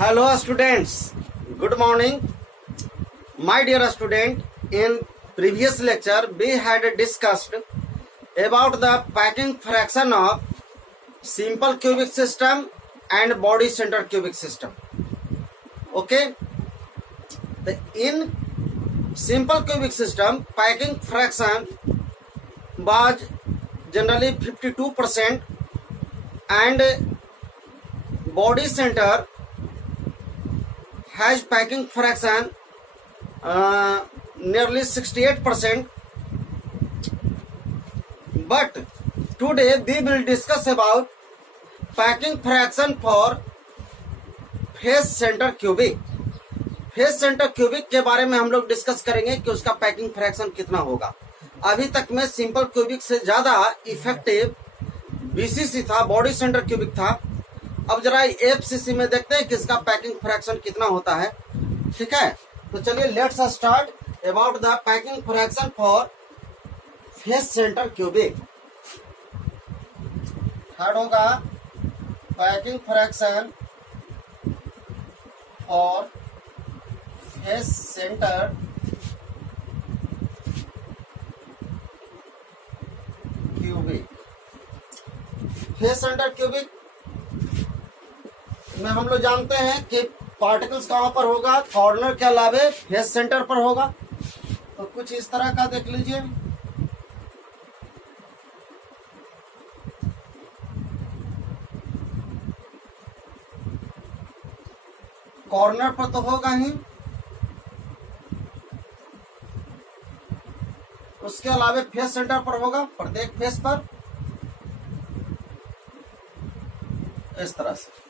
Hello students, good morning. My dear student, in previous lecture we had discussed about the packing fraction of simple cubic system and body center cubic system. Okay, in simple cubic system packing fraction was generally 52% and body center has packing fraction nearly 68%. But today we will discuss about packing fraction for face centre cubic. Face centre cubic के बारे में हम लोग discuss करेंगे कि उसका packing fraction कितना होगा. अभी तक में सिंपल क्यूबिक से ज्यादा इफेक्टिव बीसीसी था, बॉडी सेंटर क्यूबिक था. अब जरा एफसीसी में देखते हैं कि इसका पैकिंग फ्रैक्शन कितना होता है. ठीक है, तो चलिए let's start about the packing fraction for face centre cubic. Third होगा पैकिंग फ्रैक्शन और face centre cubic. Face centre cubic में हम लोग जानते हैं कि पार्टिकल्स कहां पर होगा, कॉर्नर के अलावे फेस सेंटर पर होगा. तो कुछ इस तरह का देख लीजिए. कॉर्नर पर तो होगा ही, उसके अलावे फेस सेंटर पर होगा, प्रत्येक फेस पर इस तरह से.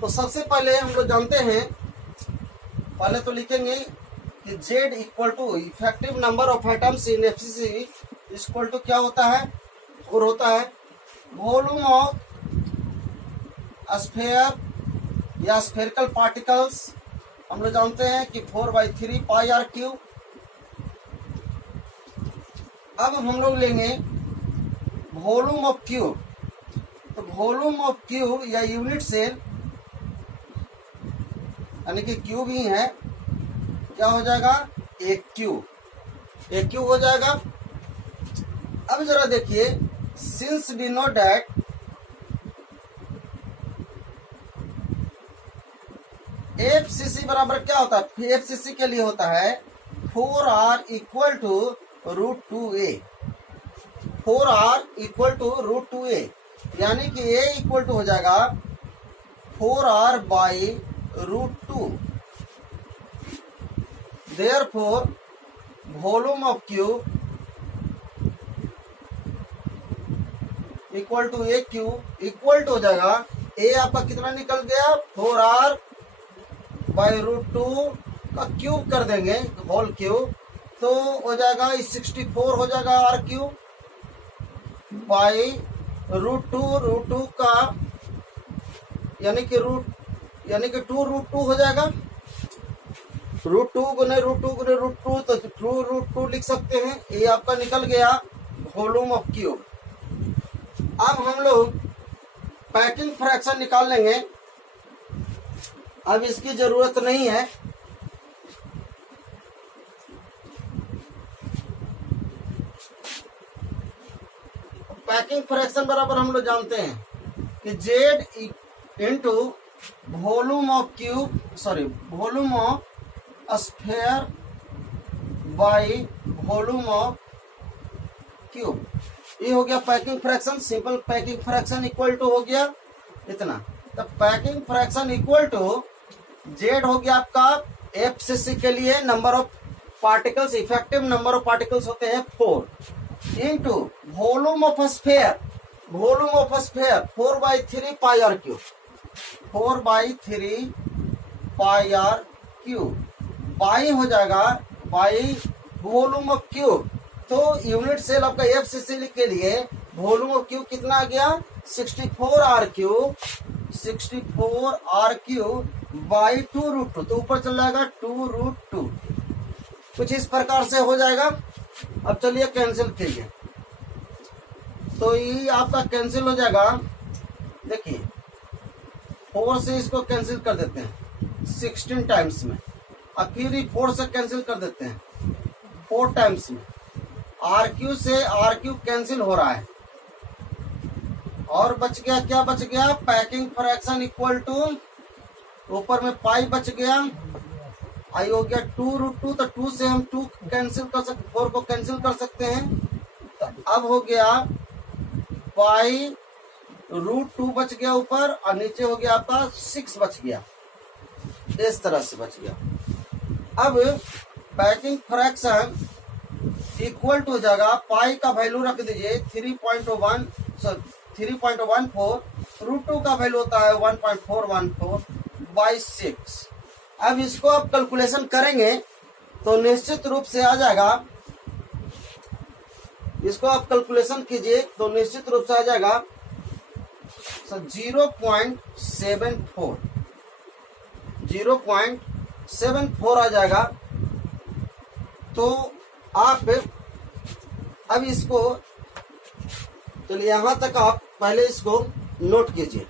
तो सबसे पहले हम लोग जानते हैं, पहले तो लिखेंगे कि Z equal to effective number of atoms in FCC equal to क्या होता है, 4 होता है. वॉल्यूम ऑफ स्फीयर या स्फेरिकल पार्टिकल्स हम लोग जानते हैं कि 4/3 पाई आर क्यूब. अब हम लोग लेंगे वॉल्यूम ऑफ क्यूब. तो वॉल्यूम ऑफ क्यूब या यूनिट सेल यानी कि क्यूब ही है, क्या हो जाएगा, एक क्यूब हो जाएगा. अब जरा देखिए, since we know that FCC बराबर क्या होता है, एफसीसी के लिए होता है 4r equal to √2a. 4r equal to √2a यानी कि a इक्वल टू हो जाएगा 4r by √2. Therefore volume of cube equal to a cube equal to हो जाएगा, a आपका कितना निकल गया, 4r बाई √2 का क्यूब कर देंगे, होल क्यूब, तो हो जाएगा 64 हो जाएगा r क्यूब बाई √2 का यानी कि 2√2 हो जाएगा. √2 गुने √2 तो 2√2 लिख सकते हैं. ये आपका निकल गया वॉल्यूम ऑफ क्यूब. अब हम लोग पैकिंग फ्रैक्शन निकाल लेंगे. अब इसकी जरूरत नहीं है. पैकिंग फ्रैक्शन बराबर हम लोग जानते हैं कि Z into volume of cube volume of sphere by volume of cube. ये हो गया packing fraction. Simple packing fraction equal to हो गया इतना. तो packing fraction equal to Z हो गया आपका एफसीसी के लिए number of particles, effective number of particles होते हैं 4 into volume of sphere 4/3 pi r cube 4/3 pi r cube by हो जाएगा बाई वॉल्यूम ऑफ क्यूब. तो यूनिट सेल आपका एफसीसी के लिए वॉल्यूम ऑफ क्यूब कितना आ गया, 64 आर क्यूब बाई 2√2. तो ऊपर चल जाएगा 2√2. कुछ इस प्रकार से हो जाएगा. अब चलिए कैंसिल कीजिए. तो ये आपका कैंसिल हो जाएगा. देखिए 4 से इसको कैंसिल कर देते हैं 16 टाइम्स में, और फिर 4 से कैंसिल कर देते हैं 4 टाइम्स में। RQ से RQ कैंसिल हो रहा है, और बच गया, क्या बच गया, पैकिंग फ्रैक्शन इक्वल टू, ऊपर में पाई बच गया, आई हो गया 2√2, तो 2 से हम 2 कैंसिल कर सकते, 4 को कैंसिल कर सकते हैं, तो अब हो गया पाई√2 बच गया ऊपर, और नीचे हो गया आपका 6 बच गया, इस तरह से बच गया। अब पैकिंग फ्रैक्शन इक्वल टू जगह पाई का वैल्यू रख दीजिए 3.14, √2 का वैल्यू होता है 1.414/6। अब इसको आप कैलकुलेशन करेंगे तो निश्चित रूप से आ जाएगा, इसको आप कैलकुलेशन कीजिए तो निश्चित रूप से आ जाएगा 0.74 आ जाएगा। तो आप अब इसको, चलिए यहां तक आप पहले इसको नोट कीजिए,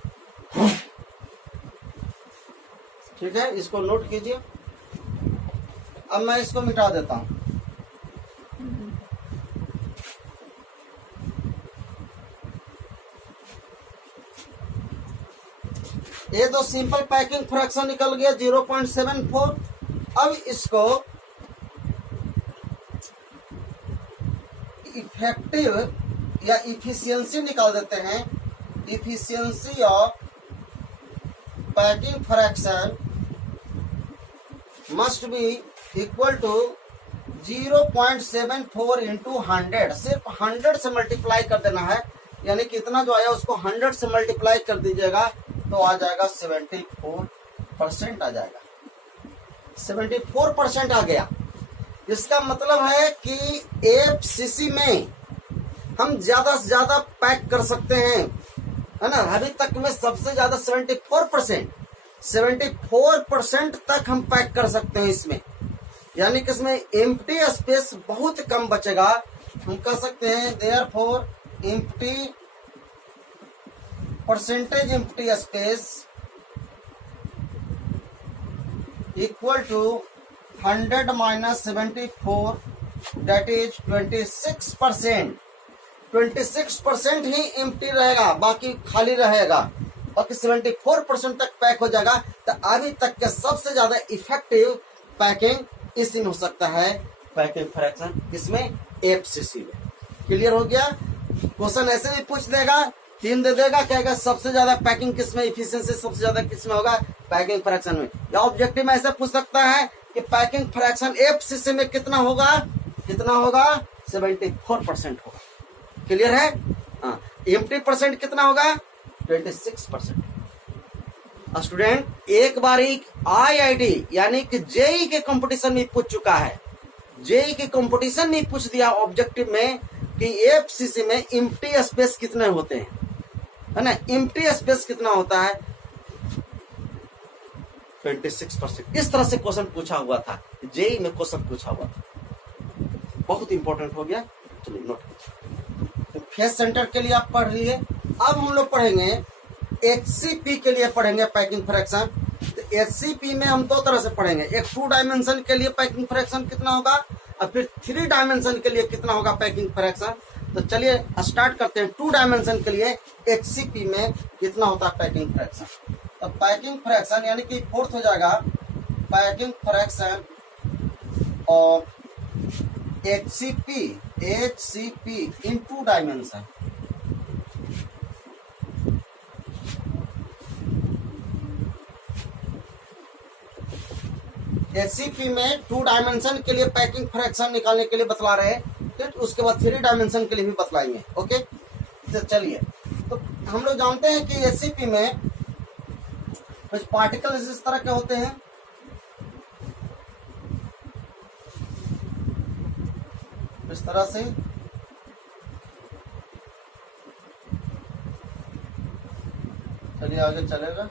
ठीक है, इसको नोट कीजिए। अब मैं इसको मिटा देता हूं। ये तो सिंपल पैकिंग फ्रैक्शन निकल गया 0.74। अब इसको इफेक्टिव या इफिशियंसी निकाल देते हैं। Efficiency of packing fraction must be equal to 0.74 into 100। सिर्फ 100 से मल्टीप्लाई कर देना है, यानी कितना जो आया उसको 100 से मल्टीप्लाई कर दीजिएगा तो आ जाएगा 74% आ जाएगा। 74% आ गया। इसका मतलब है कि एफसीसी में हम ज्यादा से ज्यादा पैक कर सकते हैं, है ना। अभी तक में सबसे ज्यादा 74% तक हम पैक कर सकते हैं इसमें, यानी कि इसमें एम्प्टी स्पेस बहुत कम बचेगा। हम कह सकते हैं therefore empty percentage empty space equal to 100 minus 74 that is 26%। 26% ही एम्प्टी रहेगा, बाकी खाली रहेगा, बाकी 74% तक पैक हो जाएगा। तो अभी तक के सबसे ज्यादा इफेक्टिव पैकिंग इसी में हो सकता है, पैकिंग फ्रैक्शन इसमें एफसीसी में। क्लियर हो गया। क्वेश्चन ऐसे भी पूछ देगा, 3 दे देगा, कहेगा सबसे ज्यादा पैकिंग किसमें, इफिशियंसी सबसे ज्यादा किसमें होगा, पैकिंग फ्रैक्शन में। या ऑब्जेक्टिव में ऐसे पूछ सकता है कि पैकिंग फ्रैक्शन एफसीसी में कितना होगा, 74% होगा। क्लियर है। हाँ, एम्प्टी परसेंट कितना होगा, 26%। स्टूडेंट एक बार IIT यानी कि जेई के कंपटीशन में पूछ चुका है, जेई के कंपटीशन में पूछ दिया ऑब्जेक्टिव में कि एफसीसी में एम्प्टी स्पेस कितने होते हैं, है ना। एम्प्टी स्पेस कितना होता है, 26%। इस तरह से क्वेश्चन पूछा हुआ था, जेई में क्वेश्चन पूछा हुआ था, बहुत इंपॉर्टेंट हो गया। चलिए नोट कीजिए। फेस सेंटर के लिए आप पढ़ लिए। अब हम लोग पढ़ेंगे HCP के लिए, पढ़ेंगे पैकिंग फ्रैक्शन। तो HCP में हम 2 तरह से पढ़ेंगे, एक 2 डायमेंशन के लिए पैकिंग फ्रैक्शन कितना होगा, और फिर 3 डायमेंशन के लिए कितना होगा पैकिंग फ्रैक्शन। तो चलिए स्टार्ट करते हैं। 2 डायमेंशन के लिए HCP में कितना होता है पैकिंग फ्रैक्शन। तो पैकिंग फ्रैक्शन यानी कि 4th हो जाएगा, packing fraction of HCP in 2 dimension. HCP में 2 डायमेंशन के लिए पैकिंग फ्रैक्शन निकालने के लिए बतला रहे हैं, फिर उसके बाद 3 डायमेंशन के लिए भी बतलाएंगे। ओके, तो चलिए, तो हम लोग जानते हैं कि HCP में कुछ पार्टिकल्स इस तरह के होते हैं, इस तरह से। चलिए आगे चलेगा।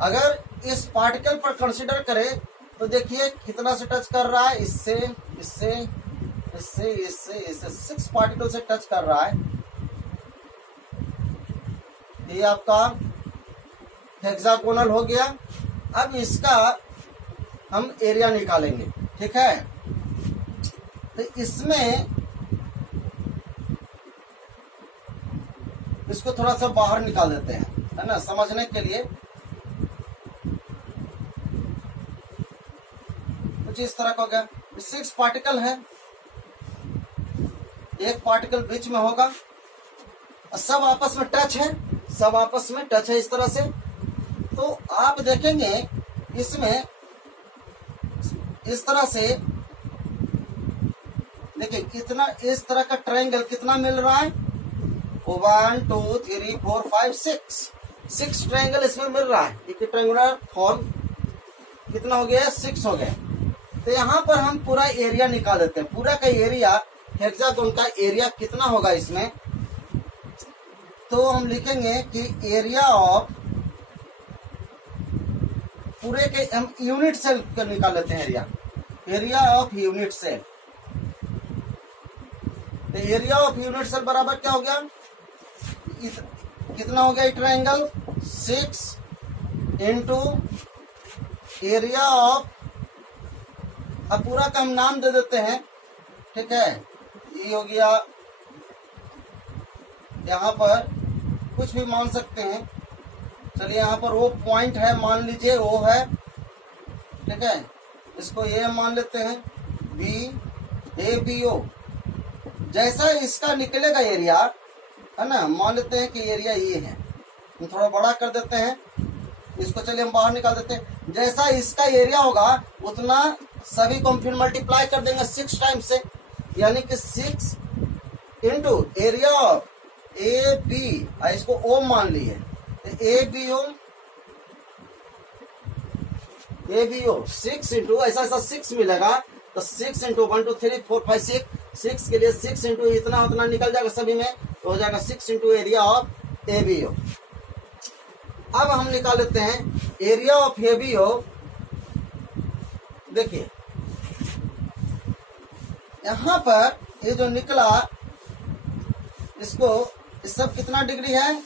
अगर इस पार्टिकल पर कंसीडर करें तो देखिए कितना से टच कर रहा है, इससे, इससे, इससे इससे इससे 6 पार्टिकल से टच कर रहा है। ये आपका हेक्सागोनल हो गया। अब इसका हम एरिया निकालेंगे, ठीक है। तो इसमें इसको थोड़ा सा बाहर निकाल देते हैं, है ना, समझने के लिए। कुछ इस तरह का हो गया। 6 पार्टिकल है, एक पार्टिकल बीच में होगा, सब आपस में टच है, सब आपस में टच है इस तरह से। तो आप देखेंगे इसमें इस तरह से, देखिए कितना इस तरह का ट्रायंगल कितना मिल रहा है, 1 2 3 4 5 6 ट्रायंगल इसमें मिल रहा है। एक ट्रायंगुलर फॉर्म कितना हो गया, 6 हो गए। तो यहाँ पर हम पूरा एरिया निकाल देते हैं। पूरा का एरिया, हेक्सागोन का एरिया कितना होगा इसमें, तो हम लिखेंगे कि एरिया ऑफ, पूरे के हम यूनिट सेल का निकाल लेते हैं एरिया ऑफ यूनिट सेल। तो एरिया ऑफ यूनिट सेल बराबर क्या हो गया, कितना हो गया ट्रायंगल, 6 इंटू एरिया ऑफ, अब पूरा का हम नाम दे देते हैं, ठीक है। ये हो गया, यहाँ पर कुछ भी मान सकते हैं। चलिए यहाँ पर वो पॉइंट है, मान लीजिए वो है, ठीक है। इसको ये मान लेते हैं, BABO। जैसा इसका निकलेगा एरिया, है ना, मान लेते हैं कि एरिया ये है, हम थोड़ा बड़ा कर देते हैं इसको। चलिए हम बाहर निकाल देते हैं। जैसा इसका एरिया होगा उतना सभी को हम फिर मल्टीप्लाई कर देंगे 6 टाइम से, यानी कि 6 इंटू एरिया ऑफ AB, इसको O मान लिए, ABO 6 इंटू ऐसा 6 मिलेगा। तो 6 इंटू 1 2 3 4 5 6 के लिए 6 इंटू इतना उतना निकल जाएगा सभी में, तो हो जाएगा 6 इंटू एरिया ऑफ ABO। अब हम निकाल लेते हैं एरिया ऑफ ABO। देखिए यहां पर ये जो निकला, इसको इस सब कितना डिग्री है,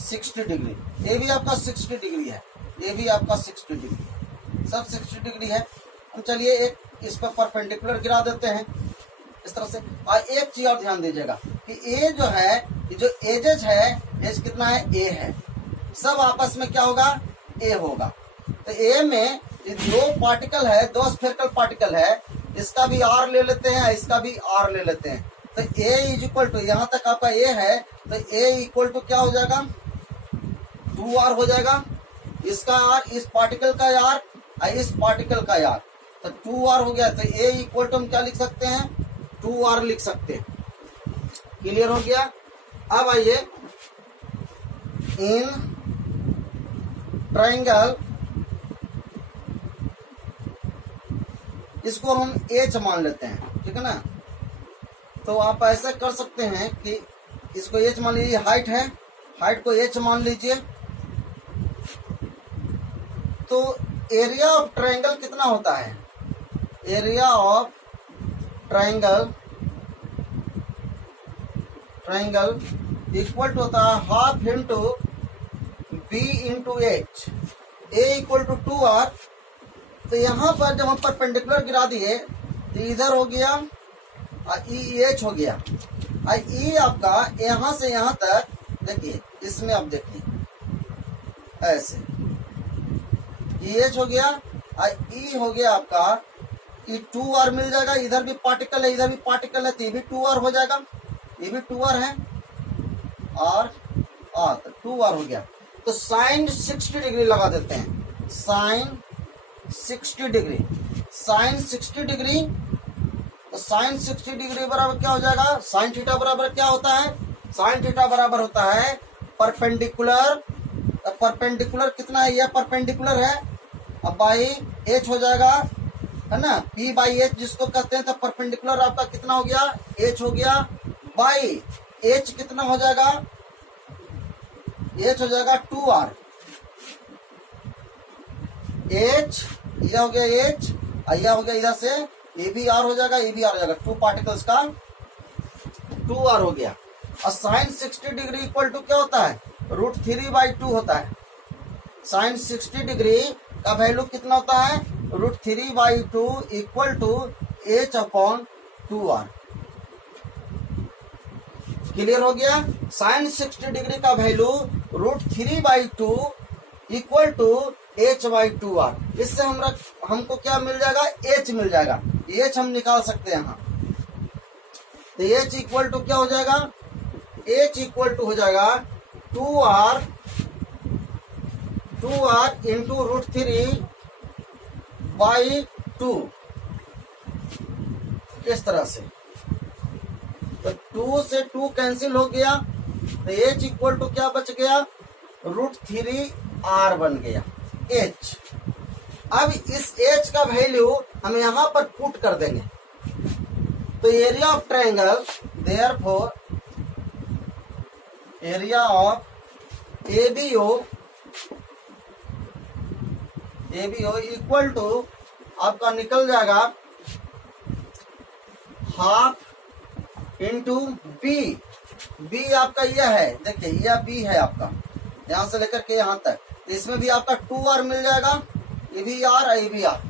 60 डिग्री। ये भी आपका 60 डिग्री है, ये भी आपका 60 डिग्री, सब 60 डिग्री है। हम चलिए एक इस पर परपेंडिकुलर गिरा देते हैं इस तरह से। और एक चीज और ध्यान दीजिएगा कि ये जो है, ये जो एजेज है, एज कितना है, A है, सब आपस में क्या होगा, A होगा। तो A में ये 2 पार्टिकल है, 2 स्फेरिकल पार्टिकल है, इसका भी R ले लेते हैं, इसका भी R ले लेते हैं। तो A इज इक्वल टू, यहाँ तक आपका A है, तो A इक्वल टू क्या हो जाएगा, 2R हो जाएगा। इसका R, इस पार्टिकल का R, इस पार्टिकल का R, तो 2R हो गया। तो A इक्वल टू हम क्या लिख सकते हैं, 2R लिख सकते हैं। क्लियर हो गया। अब आइए, इन ट्रायंगल, इसको हम H मान लेते हैं, ठीक है ना। तो आप ऐसा कर सकते हैं कि इसको H मान लीजिए, हाइट है, हाइट को H मान लीजिए। तो एरिया ऑफ ट्रायंगल कितना होता है, area of triangle equal to होता है half into B into H, A equal to 2R। तो यहाँ पर जब हम परपेंडिकुलर गिरा दिए तो इधर हो गया EH हो गया। E आपका यहाँ से यहाँ तक, देखिए इसमें आप देखिए ऐसे EH हो गया, E हो गया आपका, ये 2R मिल जाएगा। इधर भी पार्टिकल है, इधर भी पार्टिकल है, तो ये भी 2R हो जाएगा, ये भी 2R है, और तो 2R हो गया। तो साइन 60 डिग्री लगा देते हैं, साइन 60 डिग्री, साइन 60 डिग्री। तो साइन 60 डिग्री बराबर क्या हो जाएगा, साइन थीटा बराबर क्या होता है, साइन थीटा बराबर होता है परपेंडिकुलर। परपेंडिकुलर कितना है, यह परपेंडिकुलर है, अब बाई H हो जाएगा, है ना, P बाई H जिसको कहते हैं। तो परपेंडिकुलर आपका कितना हो गया, H हो गया, बाई H कितना हो जाएगा, H हो जाएगा 2R। H, यह हो गया H, यह हो गया इधर से ए बी आर हो जाएगा, ए बी आर हो जाएगा, 2 पार्टिकल्स का 2r हो गया। और साइन 60 डिग्री इक्वल टू क्या होता है, √3/2 होता है। साइन 60 डिग्री का वैल्यू कितना होता है, √3/2 इक्वल टू h/2r। क्लियर हो गया। साइन 60 डिग्री का वैल्यू √3/2 इक्वल टू h/2r। इससे हमको क्या मिल जाएगा, h मिल जाएगा। h हम निकाल सकते हैं यहाँ। तो h इक्वल टू क्या हो जाएगा, h इक्वल टू हो जाएगा 2r इंटू √3/2, इस तरह से। तो 2 से 2 कैंसिल हो गया, तो h इक्वल टू क्या बच गया, √3r बन गया h। अब इस h का वैल्यू हम यहां पर पुट कर देंगे। तो area of triangle, therefore area of ABO equal to आपका निकल जाएगा हाफ इंटू बी। बी आपका यह है, देखिए यह बी है आपका, यहां से लेकर के यहां तक। तो इसमें भी आपका 2r मिल जाएगा, ये भी आर, ये भी आर।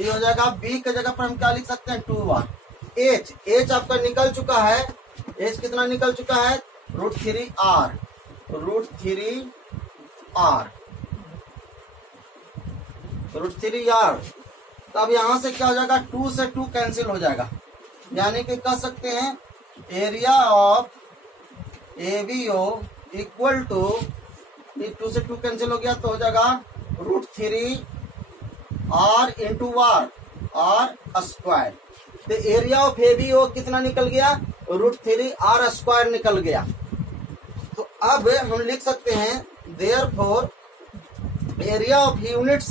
ये हो जाएगा बी की जगह पर हम क्या लिख सकते हैं, 2r। h आपका निकल चुका है, h कितना निकल चुका है, √3r। तो अब यहां से क्या हो जाएगा, 2 से 2 कैंसिल हो जाएगा, यानी कि कह सकते हैं area of ABO equal to, 2 से 2 कैंसिल हो गया तो हो जाएगा √3r इंटू r स्क्वायर। तो एरिया ऑफ ABO कितना निकल गया, √3r² निकल गया। तो अब हम लिख सकते हैं therefore area of unit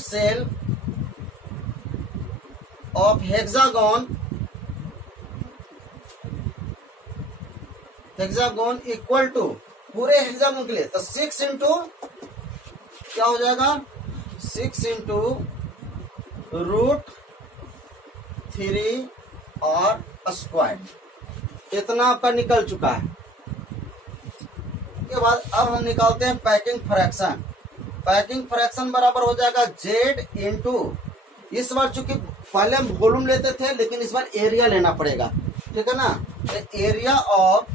cell of hexagon equal to, पूरे हेक्सागोन के लिए तो 6 इंटू क्या हो जाएगा, 6 इंटू √3r²। इतना आपका निकल चुका है। के बाद अब हम निकालते हैं पैकिंग फ्रैक्शन। पैकिंग फ्रैक्शन बराबर हो जाएगा z इंटू, इस बार चूंकि पहले हम वॉल्यूम लेते थे लेकिन इस बार एरिया लेना पड़ेगा, ठीक है ना। तो area of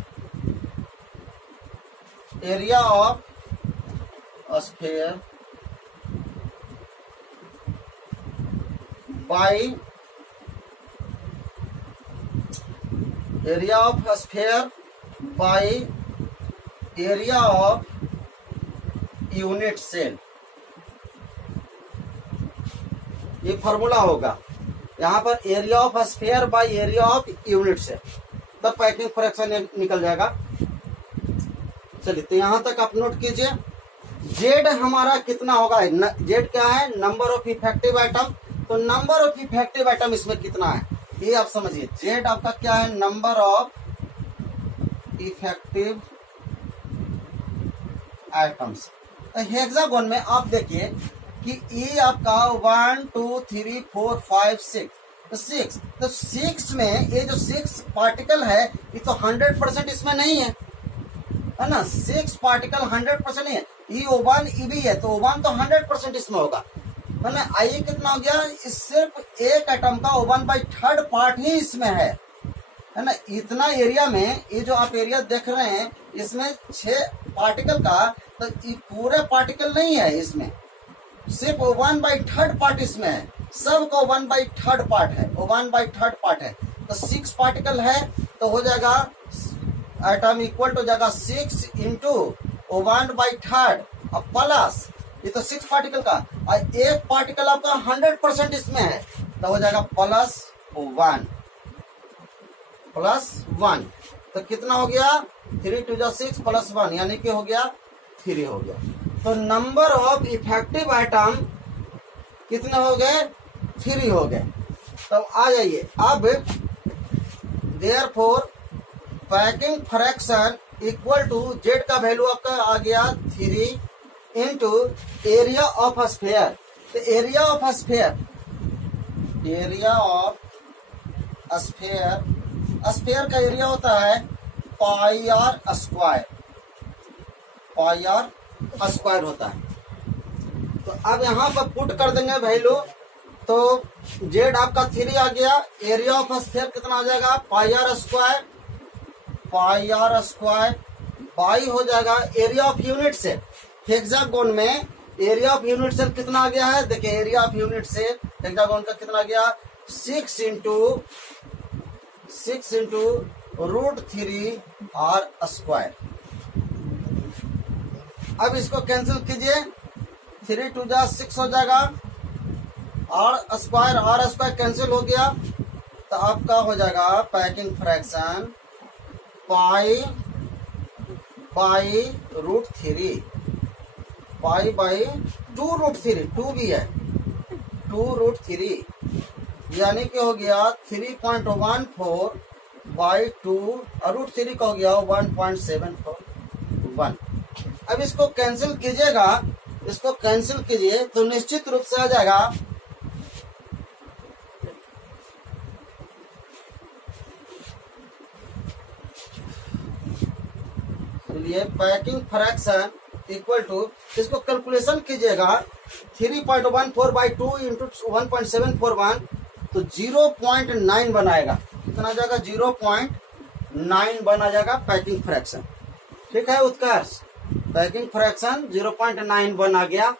sphere by area of unit cell, ये फॉर्मूला होगा। यहाँ पर area of sphere by area of unit cell, तब पैकिंग फ्रैक्शन निकल जाएगा। चलिए तो यहाँ तक आप नोट कीजिए। जेड हमारा कितना होगा, जेड क्या है, नंबर ऑफ इफेक्टिव आइटम। तो नंबर ऑफ इफेक्टिव आइटम इसमें कितना है ये आप समझिए। जेड आपका क्या है, नंबर ऑफ इफेक्टिव आइटम्स। तो हेक्सागोन में आप देखिए कि ये आपका 1 2 3 4 5 6, तो 6, तो 6 में ये जो 6 पार्टिकल है ये तो 100% इसमें नहीं है ना। 6 पार्टिकल 100% नहीं है। ई O1 EB है तो O1 तो 100% इसमें होगा, है ना। आइए कितना हो गया, इस सिर्फ एक एटम का O1/3 पार्ट ही इसमें है ना। इतना एरिया में ये जो आप एरिया देख रहे हैं इसमें 6 पार्टिकल का, तो ये पूरे पार्टिकल नहीं है इसमें, सिर्फ O1/3 पार्ट इसमें है। सब का O1/3 पार्ट है, O1/3 पार्ट है। तो 6 पार्टिकल है तो हो जाएगा एटम इक्वल टू जाएगा 6 इंटू O1/3 अब प्लस, ये तो 6 पार्टिकल का, और एक पार्टिकल आपका 100% इसमें है तो हो जाएगा +1। तो कितना हो गया, 3 2 6 +1 यानी कि हो गया 3 हो गया। तो नंबर ऑफ इफेक्टिव आइटम कितने हो गए, 3 हो गए। तब आ जाइए अब therefore packing fraction equal to Z का वैल्यू आपका आ गया 3 इंटू एरिया ऑफ स्फीयर। तो area of sphere, area of sphere, sphere का एरिया होता है pi r square, pi r square होता है। तो अब यहाँ पर पुट कर देंगे वैल्यू, तो जेड आपका 3 आ गया, एरिया ऑफ स्फीयर कितना आ जाएगा pi r square, pi r square by हो जाएगा area of unit cell. Hexagon में एरिया ऑफ यूनिट सेल कितना आ गया है, देखिए area of unit cell hexagon का कितना आ गया 6 इंटू √3 आर स्क्वायर। अब इसको कैंसिल कीजिए, 3 2 जा 6 हो जाएगा, आर स्क्वायर कैंसिल हो गया, तो आपका हो जाएगा packing fraction pi by √3, pi by 2√3, 2 भी है 2√3, यानी कि हो गया 3.14 बाई 2 और √3 का हो गया 1.741। अब इसको कैंसिल कीजिएगा, इसको कैंसिल कीजिए तो निश्चित रूप से आ जाएगा लिए पैकिंग फ्रैक्शन इक्वल टू, इसको कैलकुलेशन कीजिएगा 3.14 बाई 2 इंटू 1.741, तो 0.9 बनाएगा, कितना जाएगा 0.9 बना जाएगा पैकिंग फ्रैक्शन। ठीक है उत्कर्ष, पैकिंग फ्रैक्शन 0.9 बना गया।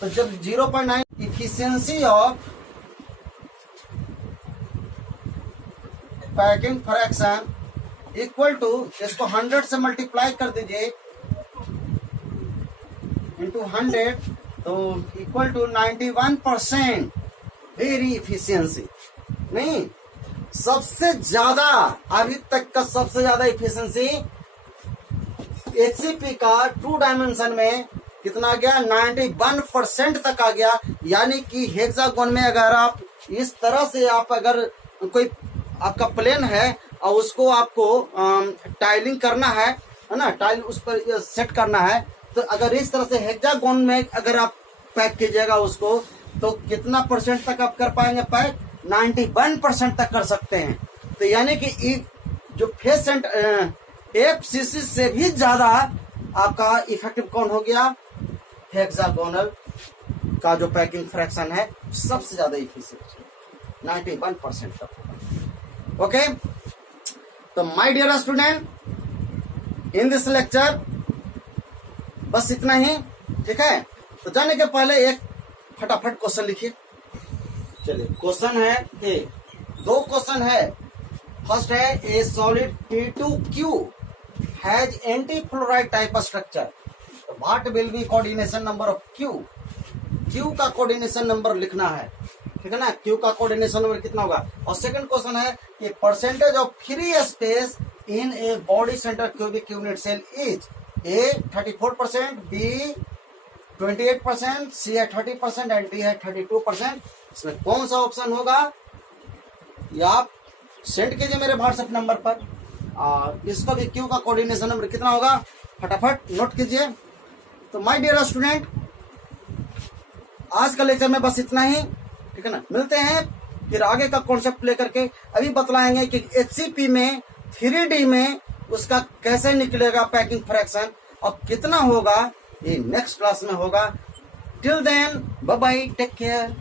तो जब 0.9 efficiency of packing fraction equal to, इसको 100 से मल्टीप्लाई कर दीजिए इंटू 100, तो इक्वल टू 91%। वेरी इफिशियंसी, नहीं सबसे ज्यादा अभी तक का सबसे ज्यादा इफिशियंसी एचसीपी का 2 डायमेंशन में कितना गया 91% तक आ गया। यानी कि हेक्सागोन में अगर आप इस तरह से आप अगर कोई आपका प्लेन है और उसको आपको टाइलिंग करना है ना, टाइल उस पर सेट करना है, तो अगर इस तरह से हेक्सागोन में अगर आप पैक कीजिएगा उसको, तो कितना % तक आप कर पाएंगे पैक, 91% तक कर सकते हैं। तो यानी कि जो फेस FCC से भी ज्यादा आपका इफेक्टिव कौन हो गया, हेक्सागोनल का जो पैकिंग फ्रैक्शन है सबसे ज्यादा इफिशिएंट 91% तक होगा। ओके, तो my dear student, in this lecture बस इतना ही। ठीक है, तो जाने के पहले एक फटाफट क्वेश्चन लिखिए। चलिए, क्वेश्चन है कि 2 क्वेश्चन है। फर्स्ट है ए solid T2Q has anti fluoride type structure, what will be coordination number of Q। Q का कोऑर्डिनेशन नंबर लिखना है, ठीक है ना, Q का कोऑर्डिनेशन नंबर कितना होगा। और सेकंड क्वेश्चन है कि percentage of free space in a body centre cubic unit cell is A 34%, B 28%, C है 30% एंड D है 32%। इसमें कौन सा ऑप्शन होगा, या आप सेंड कीजिए मेरे व्हाट्सएप नंबर पर। और इसका भी Q का कोऑर्डिनेशन नंबर कितना होगा फटाफट नोट कीजिए। तो माय डियर स्टूडेंट, आज का लेक्चर में बस इतना ही, ठीक है ना। मिलते हैं फिर आगे का कॉन्सेप्ट लेकर के। अभी बतलाएंगे कि HCP में 3D में उसका कैसे निकलेगा पैकिंग फ्रैक्शन और कितना होगा, ये नेक्स्ट क्लास में होगा। Till then bye bye, take care.